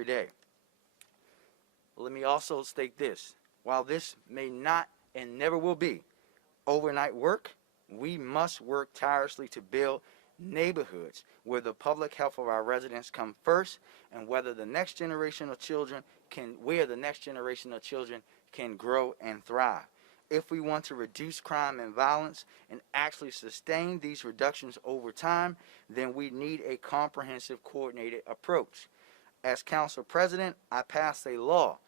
every day. Let me also state this. While this may not and never will be overnight work, we must work tirelessly to build neighborhoods where the public health of our residents come first, and where the next generation of children can grow and thrive. If we want to reduce crime and violence and actually sustain these reductions over time, then we need a comprehensive, coordinated approach. As council president, I passed a law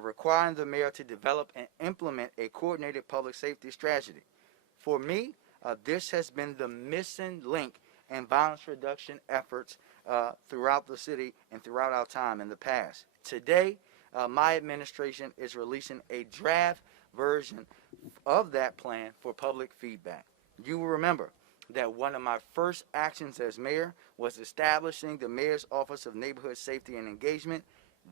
requiring the mayor to develop and implement a coordinated public safety strategy. For me, this has been the missing link in violence reduction efforts throughout the city and throughout our time in the past. Today, my administration is releasing a draft version of that plan for public feedback. You will remember that one of my first actions as mayor was establishing the Mayor's Office of Neighborhood Safety and Engagement.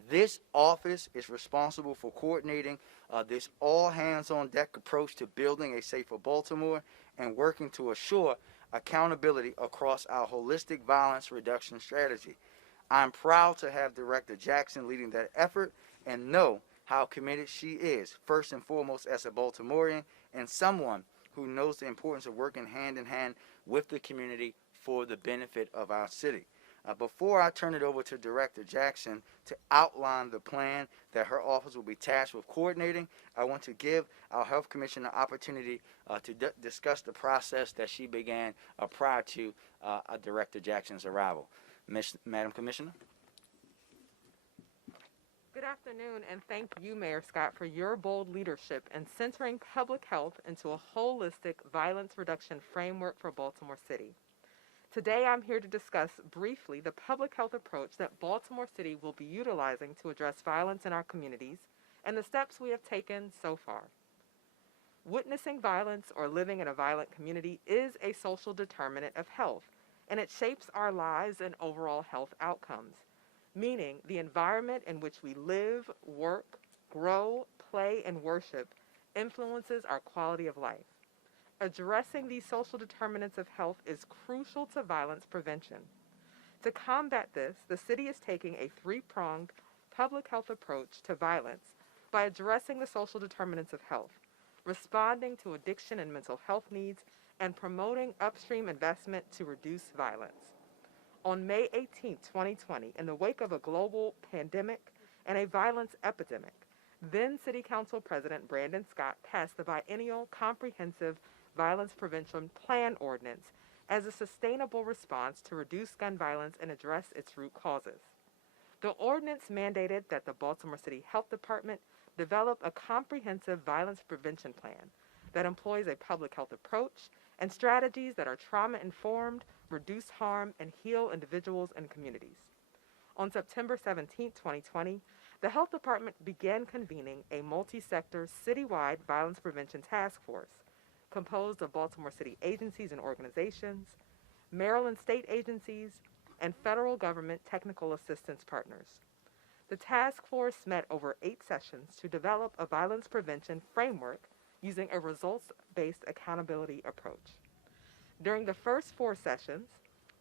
This office is responsible for coordinating this all-hands-on-deck approach to building a safer Baltimore and working to assure accountability across our holistic violence reduction strategy. I'm proud to have Director Jackson leading that effort and know how committed she is, first and foremost as a Baltimorean and someone who knows the importance of working hand in hand with the community for the benefit of our city. Before I turn it over to Director Jackson to outline the plan that her office will be tasked with coordinating, I want to give our Health Commissioner an opportunity to discuss the process that she began prior to Director Jackson's arrival. Madam Commissioner. Good afternoon, and thank you, Mayor Scott, for your bold leadership in centering public health into a holistic violence reduction framework for Baltimore City. Today, I'm here to discuss briefly the public health approach that Baltimore City will be utilizing to address violence in our communities and the steps we have taken so far. Witnessing violence or living in a violent community is a social determinant of health, and it shapes our lives and overall health outcomes, meaning the environment in which we live, work, grow, play, and worship influences our quality of life. Addressing these social determinants of health is crucial to violence prevention. To combat this, the city is taking a three-pronged public health approach to violence by addressing the social determinants of health, responding to addiction and mental health needs, and promoting upstream investment to reduce violence. On May 18, 2020, in the wake of a global pandemic and a violence epidemic, then City Council President Brandon Scott passed the Biennial Comprehensive Violence Prevention Plan Ordinance as a sustainable response to reduce gun violence and address its root causes. The ordinance mandated that the Baltimore City Health Department develop a comprehensive violence prevention plan that employs a public health approach and strategies that are trauma-informed, reduce harm, and heal individuals and communities. On September 17, 2020, the Health Department began convening a multi-sector citywide violence prevention task force composed of Baltimore City agencies and organizations, Maryland state agencies, and federal government technical assistance partners. The task force met over 8 sessions to develop a violence prevention framework using a results-based accountability approach. During the first 4 sessions,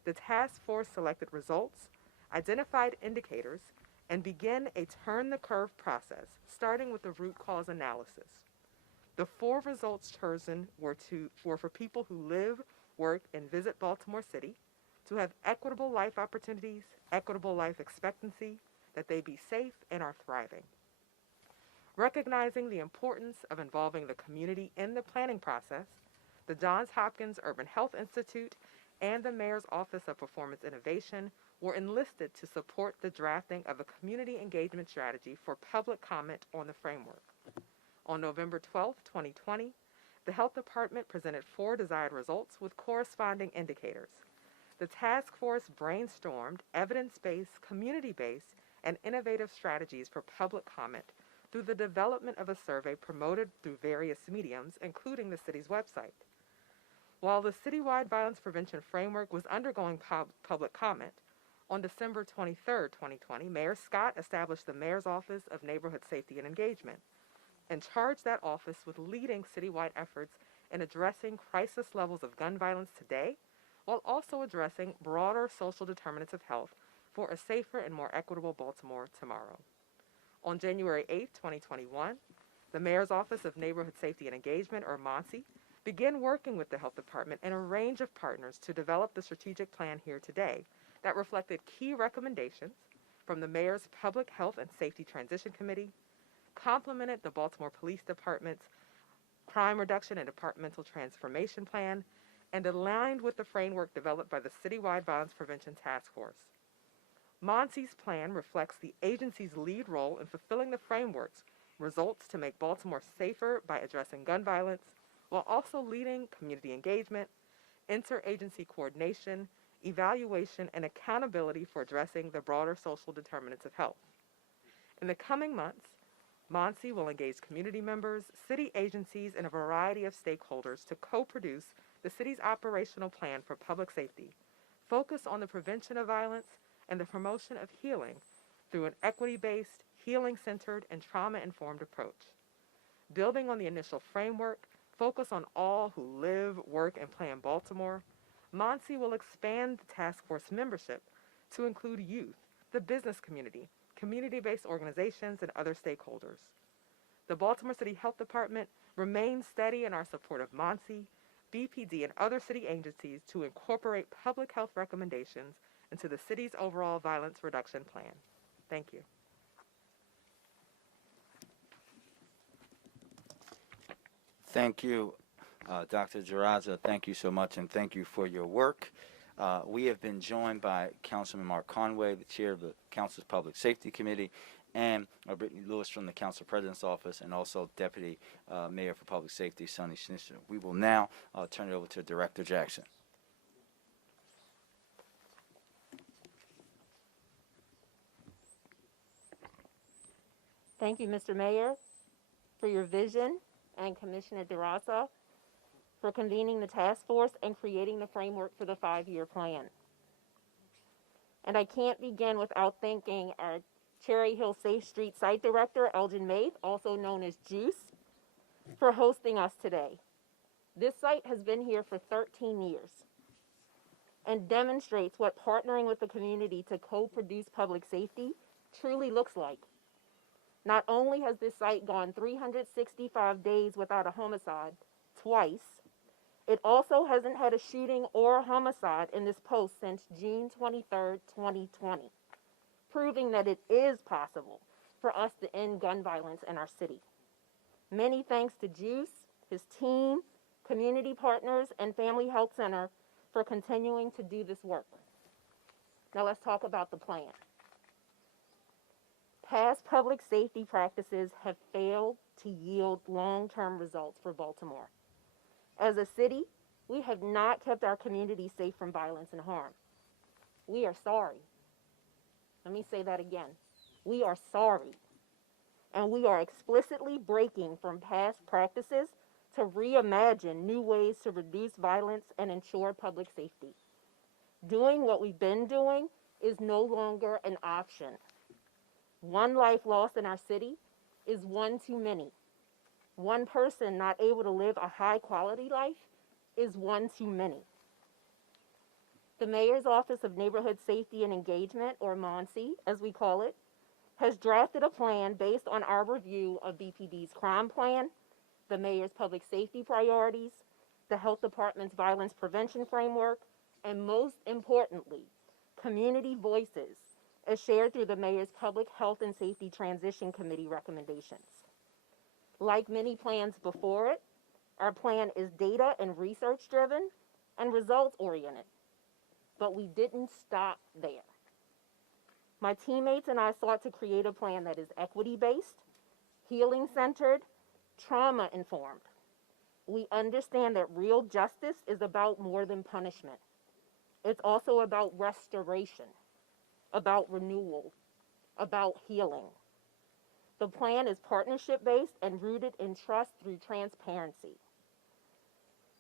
the task force selected results, identified indicators, and began a turn-the-curve process, starting with the root cause analysis. The 4 results chosen were for people who live, work, and visit Baltimore City to have equitable life opportunities, equitable life expectancy, that they be safe and are thriving. Recognizing the importance of involving the community in the planning process, the Johns Hopkins Urban Health Institute and the Mayor's Office of Performance Innovation were enlisted to support the drafting of a community engagement strategy for public comment on the framework. On November 12, 2020, the Health Department presented 4 desired results with corresponding indicators. The task force brainstormed evidence-based, community-based, and innovative strategies for public comment through the development of a survey promoted through various mediums, including the city's website. While the citywide violence prevention framework was undergoing public comment, on December 23, 2020, Mayor Scott established the Mayor's Office of Neighborhood Safety and Engagement and charged that office with leading citywide efforts in addressing crisis levels of gun violence today, while also addressing broader social determinants of health for a safer and more equitable Baltimore tomorrow. On January 8, 2021, the Mayor's Office of Neighborhood Safety and Engagement, or MONSE, began working with the Health Department and a range of partners to develop the strategic plan here today that reflected key recommendations from the Mayor's Public Health and Safety Transition Committee, complemented the Baltimore Police Department's Crime Reduction and Departmental Transformation Plan, and aligned with the framework developed by the Citywide Violence Prevention Task Force. MONSE's plan reflects the agency's lead role in fulfilling the framework's results to make Baltimore safer by addressing gun violence, while also leading community engagement, interagency coordination, evaluation, and accountability for addressing the broader social determinants of health. In the coming months, MONSE will engage community members, city agencies, and a variety of stakeholders to co-produce the city's operational plan for public safety, focus on the prevention of violence and the promotion of healing through an equity-based, healing-centered, and trauma-informed approach. Building on the initial framework, focus on all who live, work, and play in Baltimore, MONSE will expand the task force membership to include youth, the business community, community-based organizations, and other stakeholders. The Baltimore City Health Department remains steady in our support of MONSE, BPD, and other city agencies to incorporate public health recommendations into the city's overall violence reduction plan. Thank you. Thank you, Dr. Jaraza. Thank you so much, and thank you for your work. We have been joined by Councilman Mark Conway, the chair of the Council's Public Safety Committee, and Brittany Lewis from the Council President's Office, and also Deputy Mayor for Public Safety, Sonny Schnitzer. We will now turn it over to Director Jackson. Thank you, Mr. Mayor, for your vision, and Commissioner DeRosa for convening the task force and creating the framework for the 5-year plan. And I can't begin without thanking our Cherry Hill Safe Street Site Director, Elgin Maith, also known as Juice, for hosting us today. This site has been here for 13 years and demonstrates what partnering with the community to co-produce public safety truly looks like. Not only has this site gone 365 days without a homicide, twice, it also hasn't had a shooting or a homicide in this post since June 23rd, 2020, proving that it is possible for us to end gun violence in our city. Many thanks to Juice, his team, community partners, and Family Health Center for continuing to do this work. Now let's talk about the plan. Past public safety practices have failed to yield long-term results for Baltimore. As a city, we have not kept our community safe from violence and harm. We are sorry. Let me say that again. We are sorry. And we are explicitly breaking from past practices to reimagine new ways to reduce violence and ensure public safety. Doing what we've been doing is no longer an option. One life lost in our city is one too many. One person not able to live a high-quality life is one too many. The Mayor's Office of Neighborhood Safety and Engagement, or MONSE, as we call it, has drafted a plan based on our review of BPD's crime plan, the Mayor's public safety priorities, the Health Department's violence prevention framework, and most importantly, community voices, as shared through the Mayor's Public Health and Safety Transition Committee recommendations. Like many plans before it, our plan is data and research-driven and results-oriented. But we didn't stop there. My teammates and I sought to create a plan that is equity-based, healing-centered, trauma-informed. We understand that real justice is about more than punishment. It's also about restoration, about renewal, about healing. The plan is partnership-based and rooted in trust through transparency.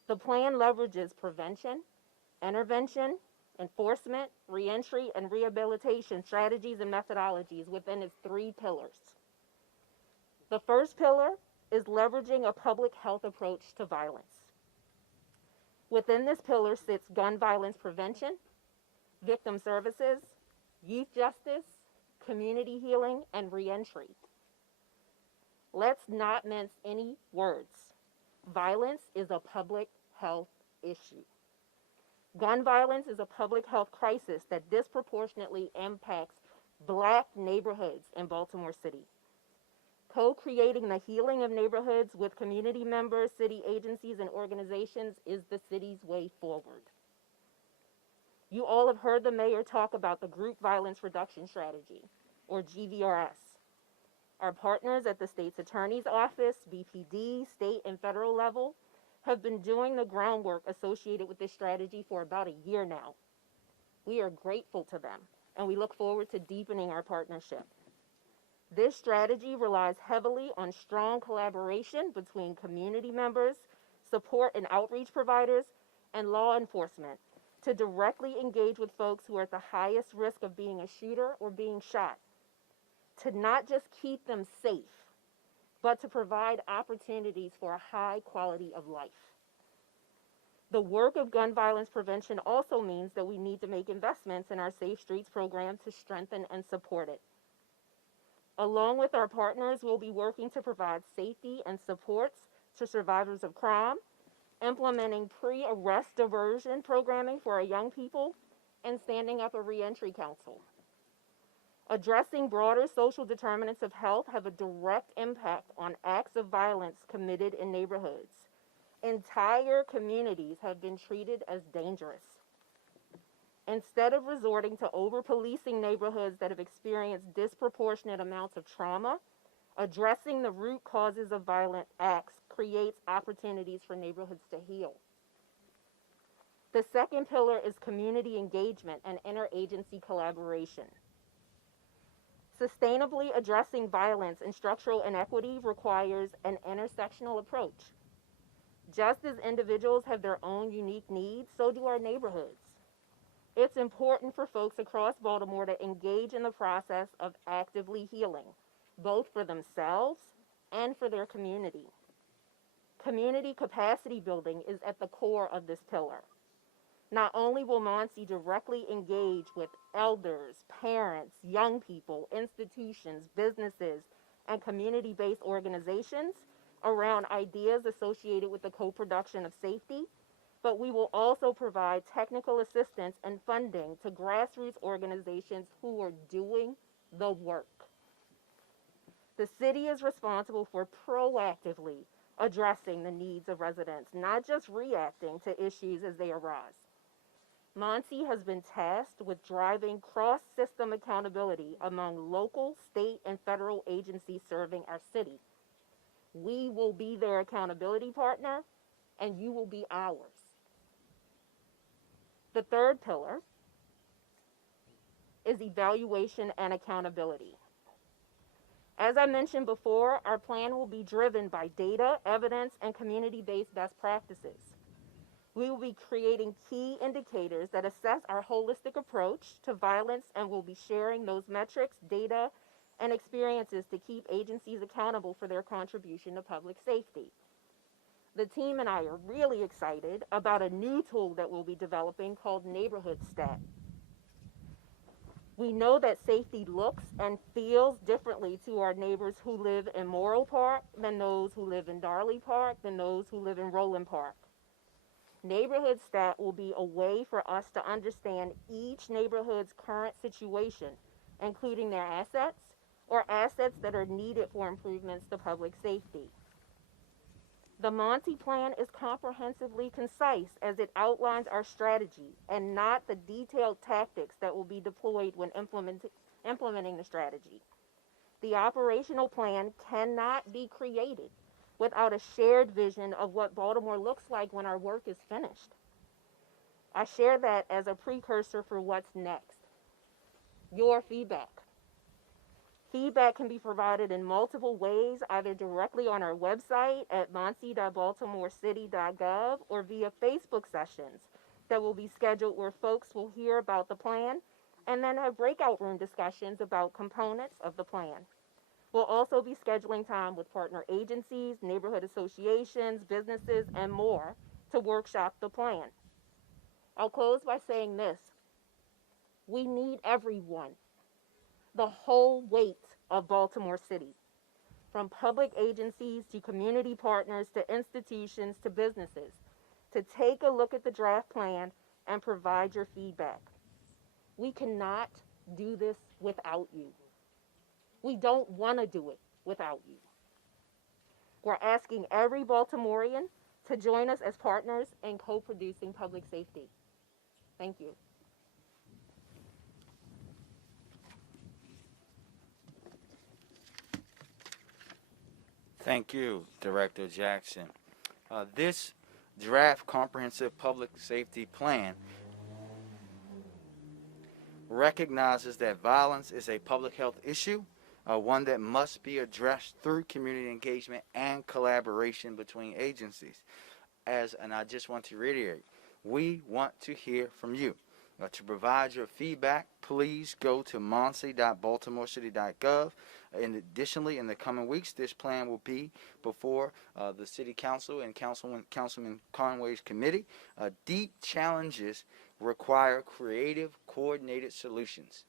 The plan leverages prevention, intervention, enforcement, reentry, and rehabilitation strategies and methodologies within its 3 pillars. The first pillar is leveraging a public health approach to violence. Within this pillar sits gun violence prevention, victim services, youth justice, community healing, and reentry. Let's not mince any words. Violence is a public health issue. Gun violence is a public health crisis that disproportionately impacts Black neighborhoods in Baltimore City. Co-creating the healing of neighborhoods with community members, city agencies, and organizations is the city's way forward. You all have heard the mayor talk about the Group Violence Reduction Strategy, or GVRS. Our partners at the state's attorney's office, BPD, state and federal level, have been doing the groundwork associated with this strategy for about a year now. We are grateful to them, and we look forward to deepening our partnership. This strategy relies heavily on strong collaboration between community members, support and outreach providers, and law enforcement to directly engage with folks who are at the highest risk of being a shooter or being shot, to not just keep them safe, but to provide opportunities for a high quality of life. The work of gun violence prevention also means that we need to make investments in our Safe Streets program to strengthen and support it. Along with our partners, we'll be working to provide safety and supports to survivors of crime, implementing pre-arrest diversion programming for our young people, and standing up a reentry council. Addressing broader social determinants of health have a direct impact on acts of violence committed in neighborhoods. Entire communities have been treated as dangerous. Instead of resorting to over-policing neighborhoods that have experienced disproportionate amounts of trauma, addressing the root causes of violent acts creates opportunities for neighborhoods to heal. The second pillar is community engagement and interagency collaboration. Sustainably addressing violence and structural inequity requires an intersectional approach. Just as individuals have their own unique needs, so do our neighborhoods. It's important for folks across Baltimore to engage in the process of actively healing, both for themselves and for their community. Community capacity building is at the core of this pillar. Not only will MONSE directly engage with elders, parents, young people, institutions, businesses, and community-based organizations around ideas associated with the co-production of safety, but we will also provide technical assistance and funding to grassroots organizations who are doing the work. The city is responsible for proactively addressing the needs of residents, not just reacting to issues as they arise. MONSE has been tasked with driving cross-system accountability among local, state, and federal agencies serving our city. We will be their accountability partner, and you will be ours. The third pillar is evaluation and accountability. As I mentioned before, our plan will be driven by data, evidence, and community-based best practices. We will be creating key indicators that assess our holistic approach to violence, and we'll be sharing those metrics, data, and experiences to keep agencies accountable for their contribution to public safety. The team and I are really excited about a new tool that we'll be developing called Neighborhood Stat. We know that safety looks and feels differently to our neighbors who live in Morrill Park than those who live in Darley Park, than those who live in Roland Park. Neighborhood Stat will be a way for us to understand each neighborhood's current situation, including their assets or assets that are needed for improvements to public safety. The MONSE plan is comprehensively concise as it outlines our strategy and not the detailed tactics that will be deployed when implementing the strategy. The operational plan cannot be created without a shared vision of what Baltimore looks like when our work is finished. I share that as a precursor for what's next. Your feedback. Feedback can be provided in multiple ways, either directly on our website at monse.baltimorecity.gov or via Facebook sessions that will be scheduled where folks will hear about the plan and then have breakout room discussions about components of the plan. We'll also be scheduling time with partner agencies, neighborhood associations, businesses, and more to workshop the plan. I'll close by saying this. We need everyone, the whole weight of Baltimore City, from public agencies to community partners to institutions to businesses, to take a look at the draft plan and provide your feedback. We cannot do this without you. We don't want to do it without you. We're asking every Baltimorean to join us as partners in co-producing public safety. Thank you. Thank you, Director Jackson. This draft comprehensive public safety plan recognizes that violence is a public health issue, one that must be addressed through community engagement and collaboration between agencies. And I just want to reiterate, we want to hear from you. To provide your feedback, please go to monse.baltimorecity.gov. And additionally, in the coming weeks, this plan will be before the City Council and Councilman Conway's committee. Deep challenges require creative, coordinated solutions.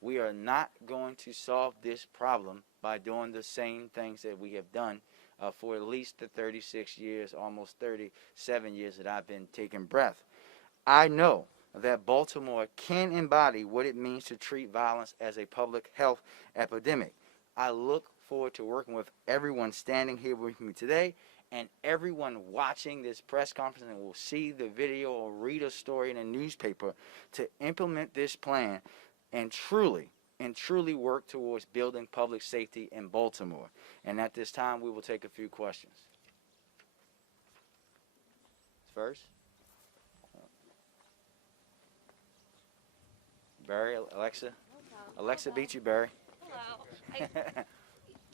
We are not going to solve this problem by doing the same things that we have done for at least the 36 years, almost 37 years that I've been taking breath. I know that Baltimore can embody what it means to treat violence as a public health epidemic. I look forward to working with everyone standing here with me today and everyone watching this press conference and will see the video or read a story in a newspaper to implement this plan and truly work towards building public safety in Baltimore. And at this time, we will take a few questions. First, Barry, Alexa. Alexa beat you, Barry. Hello.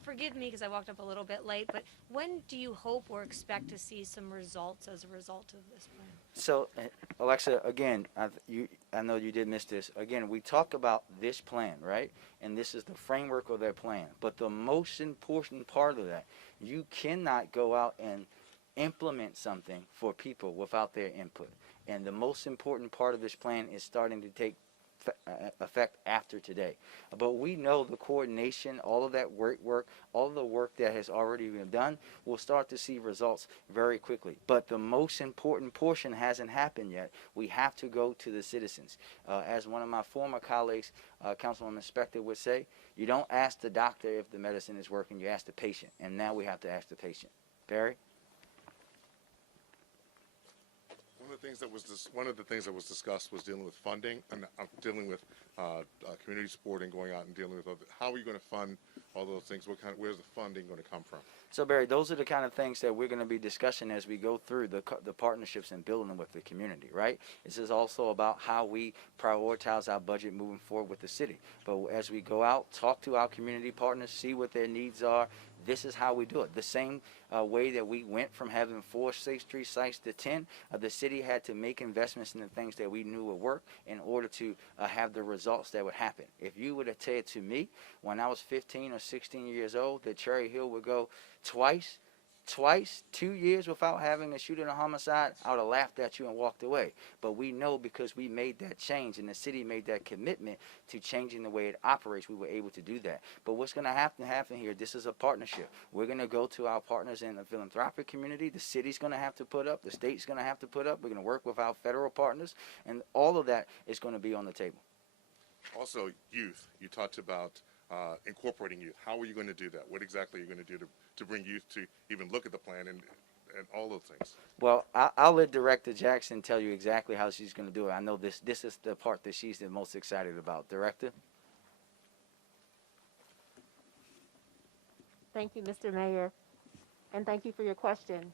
Forgive me because I walked up a little bit late, but when do you hope or expect to see some results as a result of this plan? So, Alexa, again, I know you did miss this. Again, we talk about this plan, right? And this is the framework of that plan. But the most important part of that, you cannot go out and implement something for people without their input. And the most important part of this plan is starting to take effect after today. But we know the coordination, all of that work, all of the work that has already been done, we'll start to see results very quickly. But the most important portion hasn't happened yet. We have to go to the citizens. As one of my former colleagues, Councilwoman Spector, would say, you don't ask the doctor if the medicine is working, you ask the patient. And now we have to ask the patient. Barry? One of the things that was discussed was dealing with funding and dealing with community support and going out and dealing with how are you going to fund all those things? Where's the funding going to come from? So, Barry, those are the kind of things that we're going to be discussing as we go through the partnerships and building them with the community, right? This is also about how we prioritize our budget moving forward with the city. But as we go out, talk to our community partners, see what their needs are, this is how we do it. The same way that we went from having 4 State Street sites to 10, the city had to make investments in the things that we knew would work in order to have the results that would happen. If you would have said to me when I was 15 or 16 years old that Cherry Hill would go twice, 2 years without having a shooting or homicide, I would have laughed at you and walked away. But we know because we made that change and the city made that commitment to changing the way it operates, we were able to do that. But what's going to happen here, this is a partnership. We're going to go to our partners in the philanthropic community. The city's going to have to put up. The state's going to have to put up. We're going to work with our federal partners. And all of that is going to be on the table. Also, youth. You talked about incorporating youth. How are you going to do that? What exactly are you going to do to bring youth to even look at the plan and all those things? Well, I'll let Director Jackson tell you exactly how she's going to do it. I know this is the part that she's the most excited about. Director? Thank you, Mr. Mayor, and thank you for your question.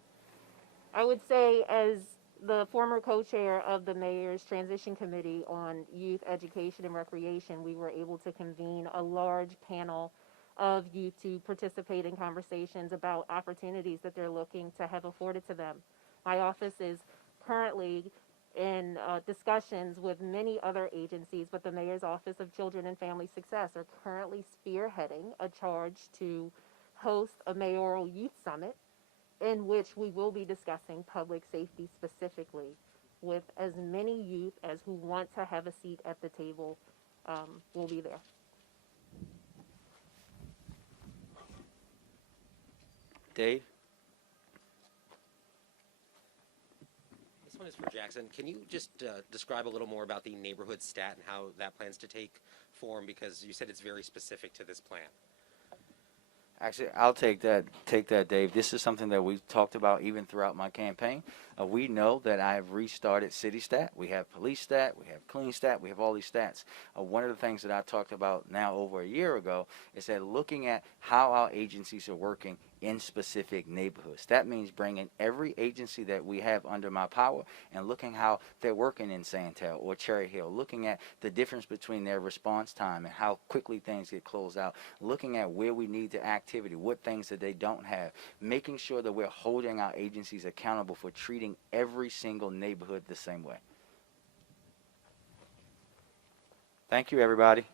I would say, as the former co-chair of the Mayor's Transition Committee on Youth Education and Recreation, we were able to convene a large panel of youth to participate in conversations about opportunities that they're looking to have afforded to them. My office is currently in discussions with many other agencies, but the Mayor's Office of Children and Family Success are currently spearheading a charge to host a mayoral youth summit in which we will be discussing public safety specifically with as many youth as who want to have a seat at the table will be there. Dave? This one is for Jackson. Can you just describe a little more about the neighborhood stat and how that plans to take form? Because you said it's very specific to this plan. Actually, I'll take that, Dave. This is something that we've talked about even throughout my campaign. We know that I have restarted City Stat. We have Police Stat. We have Clean Stat. We have all these stats. One of the things that I talked about now over a year ago is that looking at how our agencies are working in specific neighborhoods. That means bringing every agency that we have under my power and looking how they're working in Sandtel or Cherry Hill, looking at the difference between their response time and how quickly things get closed out, looking at where we need the activity, what things that they don't have, making sure that we're holding our agencies accountable for treating every single neighborhood the same way. Thank you, everybody.